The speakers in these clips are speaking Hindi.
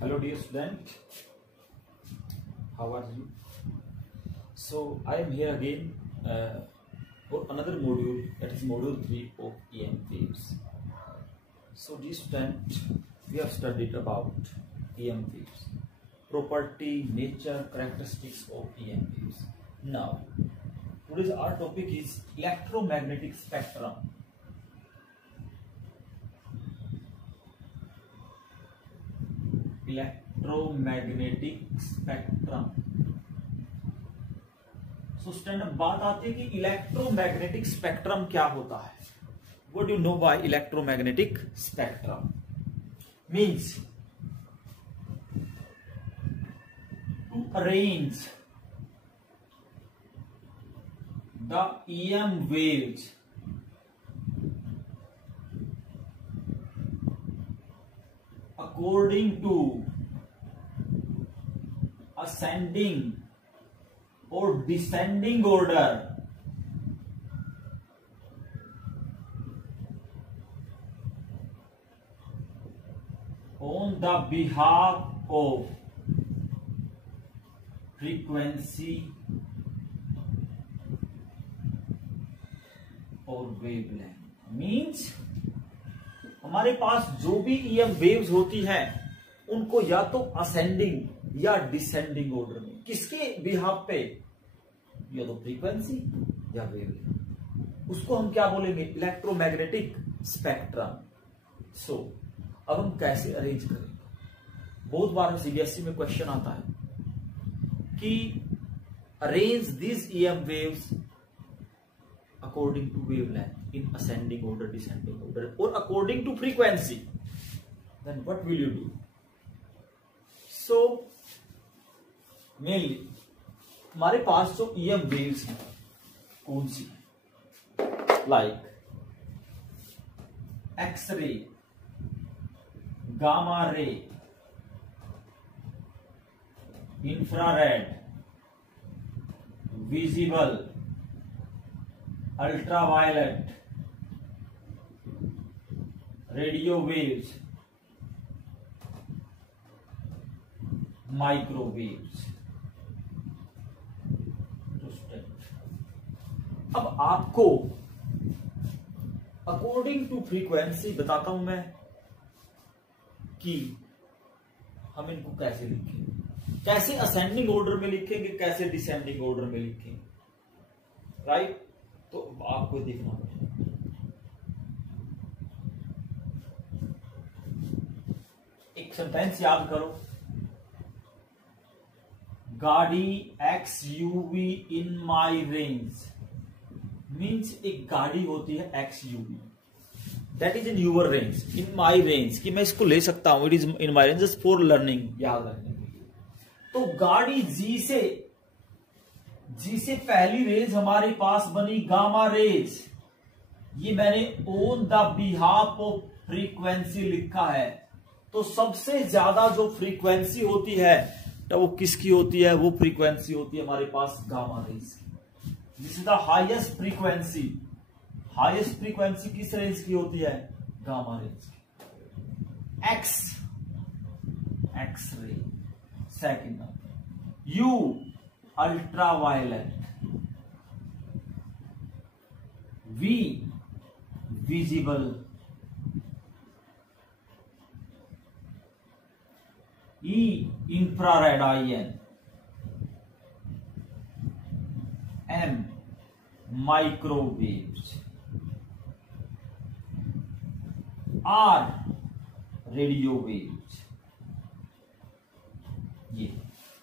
Hello dear student, how are you? So I am here again for another module, that is module 3 of EM waves. So dear student, we have studied about EM waves, property, nature, characteristics of EM waves. Now today's our topic is electromagnetic spectrum. Electromagnetic spectrum. So student, बात आती है कि इलेक्ट्रोमैग्नेटिक स्पेक्ट्रम क्या होता है. What do you know by electromagnetic spectrum? Means to arrange the EM waves according to ascending or descending order on the behalf of frequency or wavelength. Means हमारे पास जो भी EM वेव्स होती हैं उनको या तो असेंडिंग या डिसेंडिंग ऑर्डर में, किसके बिहाफ पे, या तो फ्रीक्वेंसी या वेवलेंथ, उसको हम क्या बोलेंगे? Electromagnetic spectrum. सो अब हम कैसे अरेंज करेंगे? बहुत बार CBSE में क्वेश्चन आता है कि arrange this EM waves according to wavelength in ascending order, descending order, or according to frequency. Then what will you do? So mainly हमारे पास जो EM waves हैं कौन सी है? Like X-ray, gamma ray, infrared, visible, ultraviolet, radio waves, microwaves. अब आपको अकॉर्डिंग टू फ्रीक्वेंसी बताता हूं मैं कि हम इनको कैसे लिखेंगे, कैसे असेंडिंग ऑर्डर में लिखेंगे, कैसे डिसेंडिंग ऑर्डर में लिखेंगे. राइट? तो आपको देखना पड़ेगा. एक सेंटेंस याद करो. गाड़ी XUV in my range. Means एक गाड़ी होती है XUV, that is in your range, in my range, कि मैं इसको ले सकता हूं. It is in my range, just for learning, याद रखने के लिए. तो गाड़ी जी से पहली रेज हमारे पास बनी गामा रेज. ये मैंने on the behalf of frequency लिखा है. तो सबसे ज्यादा जो फ्रीक्वेंसी होती है तो वो किसकी होती है? वो फ्रीक्वेंसी होती है हमारे पास गामा रेज की. This is the highest frequency. Highest frequency किस रेंज की होती है? गामा रेज की. X ray second number. You ultraviolet. V visible. E infrared IN. M microwaves. R radio waves. ये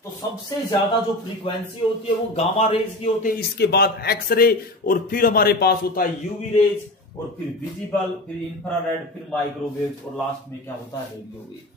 तो सबसे ज्यादा जो फ्रीक्वेंसी होती है वो गामा रेज की होती है. इसके बाद एक्सरे, और फिर हमारे पास होता है यूवी रेज, और फिर विजिबल, फिर इंफ्रारेड, फिर माइक्रोवेव, और लास्ट में क्या होता है? Radio wave.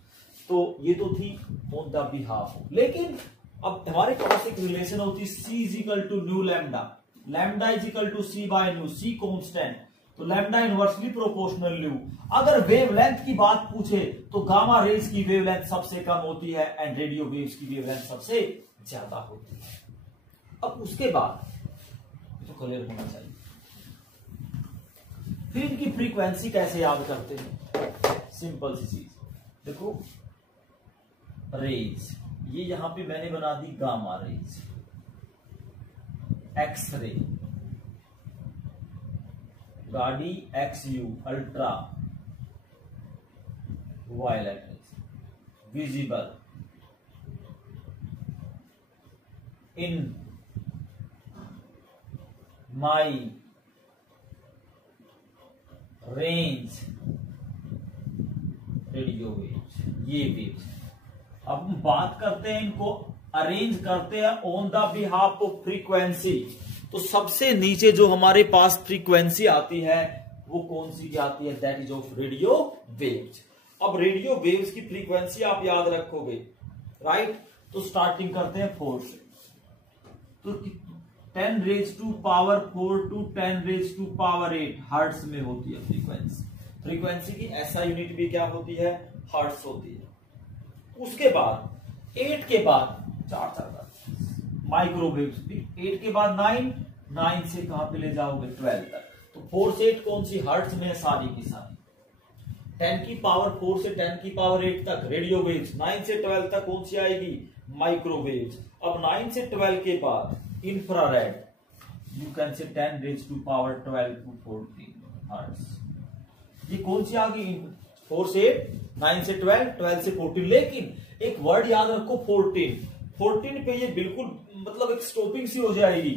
तो ये तो थी ऑन द बिहाफ. लेकिन अब हमारे पास एक रिलेशन होती है C is equal to nu lambda. Lambda is equal to C by nu. C constant, तो लैम्डा इनवर्सली प्रोपोर्शनल न्यू. अगर वेवलेंथ की बात पूछे तो गामा रेज की वेवलेंथ सबसे कम होती है एंड रेडियो वेव्स की वेवलेंथ सबसे ज्यादा होती है. अब उसके बाद तो क्लियर होना चाहिए. फिर इनकी फ्रीक्वेंसी कैसे याद करते हैं? सिंपल सी चीज देखो, रेज, ये यहां पे मैंने बना दी गामा रेज, एक्सरे, गाड़ी XU ultra violet rays, visible in my range radio waves, ये वेव्स। अब हम बात करते हैं, इनको अरेंज करते हैं on the behalf of frequency. तो सबसे नीचे जो हमारे पास फ्रीक्वेंसी आती है वो कौन सी आती है? That is of radio waves. अब रेडियो वेव्स की फ्रीक्वेंसी आप याद रखोगे, राइट? तो स्टार्टिंग करते हैं 4 से। तो 10 raise to power 4 to 10 raise to power 8 hertz में होती है फ्रीक्वेंसी। फ्रीक्वेंसी की ऐसा यूनिट भी क्या होती है? हर्ट्ज होती है। उसके बाद 8 के बाद 4 माइक्रोवेव्स, 8 के बाद 9 से कहां पे ले जाओगे? 12 तक। तो 4 से 8 कौन सी? हर्ट्ज में है सारी की सारी। 10 की पावर 4 से 10 की पावर 8 तक रेडियो वेव्स, 9 से 12 तक कौन सी आएगी? माइक्रोवेव्स। अब 9 से 12 के बाद infrared, you can say 10 raise to power 12 to 14 hertz. ये कौन सी आ गई? 4 से 8, 9 से 12, 12 से 14। लेकिन एक वर्ड याद रखो 14 पे ये बिल्कुल मतलब एक स्टॉपिंग सी हो जाएगी।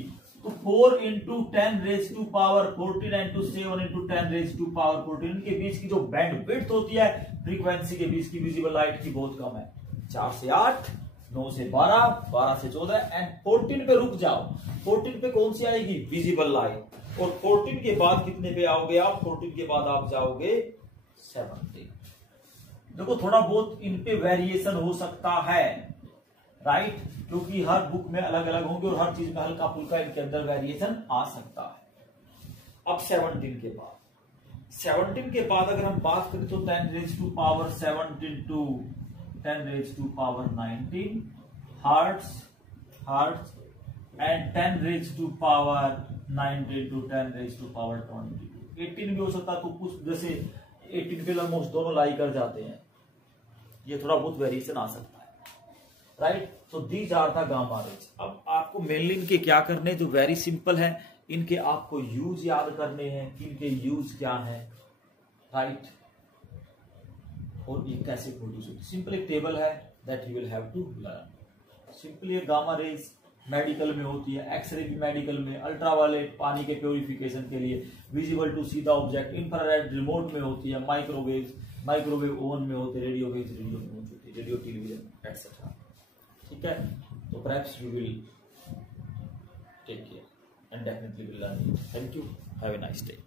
तो 4 into 10 raise to power 14 into 7 into 10 raise to power 14 के बीच की जो बैंड विड्थ होती है फ्रीक्वेंसी के बीच की विजिबल लाइट की बहुत कम है। 4 से 8, 9 से 12, 12 से 14 एंड 14 पे रुक जाओ। 14 पे कौन सी आएगी? Visible light. और 14 के बाद कितने पे आओगे आप? 14 के बाद आप जाओगे 17। देखो थोड़ा बहुत इन पे वेरिएशन हो सकता है, राइट? क्योंकि हर बुक में अलग अलग होंगे और हर चीज में हल्का फुल्का इनके अंदर वेरिएशन आ सकता है। अब 17 के बाद अगर हम बात करें तो 10 raise to power 17 to 10 raise to power 19 hertz and 10 raise to power 19 to 10 raise to power 22। 18 भी हो सकता है, तो कुछ जैसे 18 पे ऑलमोस्ट दोनों लाई कर जाते हैं, ये थोड़ा बहुत वेरिएशन आ सकता है, राइट? तो these are the gamma rays. अब आपको मेनली इनके क्या करने, जो वेरी सिंपल है, इनके आपको यूज याद करने हैं कि इनके यूज क्या है, राइट? और ये कैसे प्रोड्यूस होती है। सिंपल एक टेबल है that you will have to learn. Simply gamma rays medical में होती है, एक्सरे भी मेडिकल में, अल्ट्रावायलेट पानी के प्योरिफिकेशन के लिए, visible to see the object, infrared remote में होती है, माइक्रोवेव ओवन में होते हैं, रेडियो वेव्स रेडियो में होती है, रेडियो टेलीविजन एटसेट्रा। ठीक है, तो perhaps you will take care and definitely will learn it. Thank you. Have a nice day.